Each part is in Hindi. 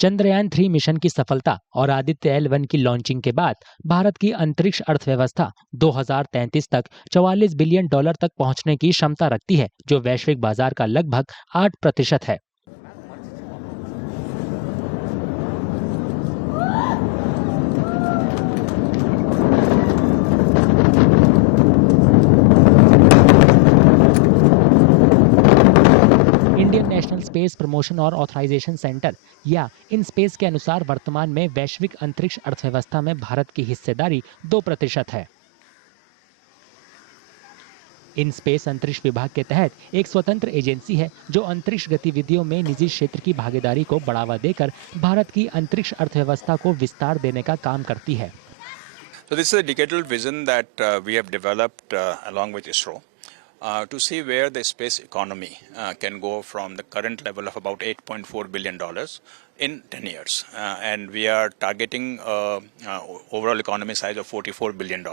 चंद्रयान 3 मिशन की सफलता और आदित्य L1 की लॉन्चिंग के बाद भारत की अंतरिक्ष अर्थव्यवस्था 2033 तक $44 बिलियन तक पहुंचने की क्षमता रखती है, जो वैश्विक बाजार का लगभग 8% है। इंडियन नेशनल स्पेस प्रमोशन और ऑथराइजेशन सेंटर या इन स्पेस के अनुसार वर्तमान में वैश्विक अंतरिक्ष अर्थव्यवस्था में भारत की हिस्सेदारी 2% है। इन स्पेस अंतरिक्ष विभाग के तहत एक स्वतंत्र एजेंसी है जो अंतरिक्ष गतिविधियों में निजी क्षेत्र की भागीदारी को बढ़ावा देकर भारत की अंतरिक्ष अर्थव्यवस्था को विस्तार देने का काम करती है। So this is a decadal vision that we have developed along with ISRO to see where the space economy can go from the current level of about $8.4 billion in 10 years. And we are targeting overall economy size of $44 billion,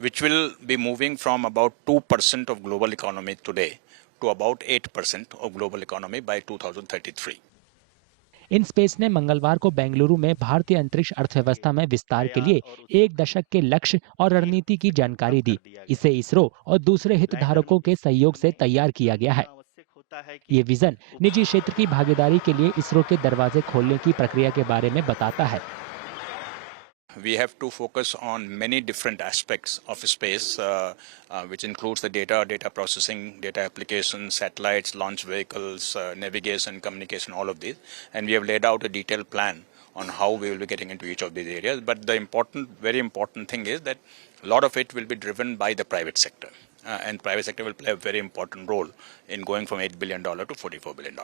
which will be moving from about 2% of global economy today to about 8% of global economy by 2033. In space ने मंगलवार को बेंगलुरु में भारतीय अंतरिक्ष अर्थव्यवस्था में विस्तार के लिए 1 दशक के लक्ष्य और रणनीति की जानकारी दी। इसे इसरो और दूसरे हितधारकों के सहयोग से तैयार किया गया है। ये विजन निजी क्षेत्र की भागीदारी के लिए इसरो के दरवाजे खोलने की प्रक्रिया के बारे में बताता है। We have to focus on many different aspects of space, which includes the data processing, data applications, satellites, launch vehicles, navigation, communication, all of these. And we have laid out a detailed plan on how we will be getting into each of these areas. But the very important thing is that a lot of it will be driven by the private sector. And private sector will play a very important role in going from $8 billion to $44 billion.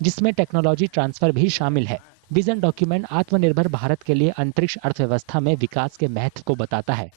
जिसमें टेक्नोलॉजी ट्रांसफर भी शामिल है। विजन डॉक्यूमेंट आत्मनिर्भर भारत के लिए अंतरिक्ष अर्थव्यवस्था में विकास के महत्व को बताता है।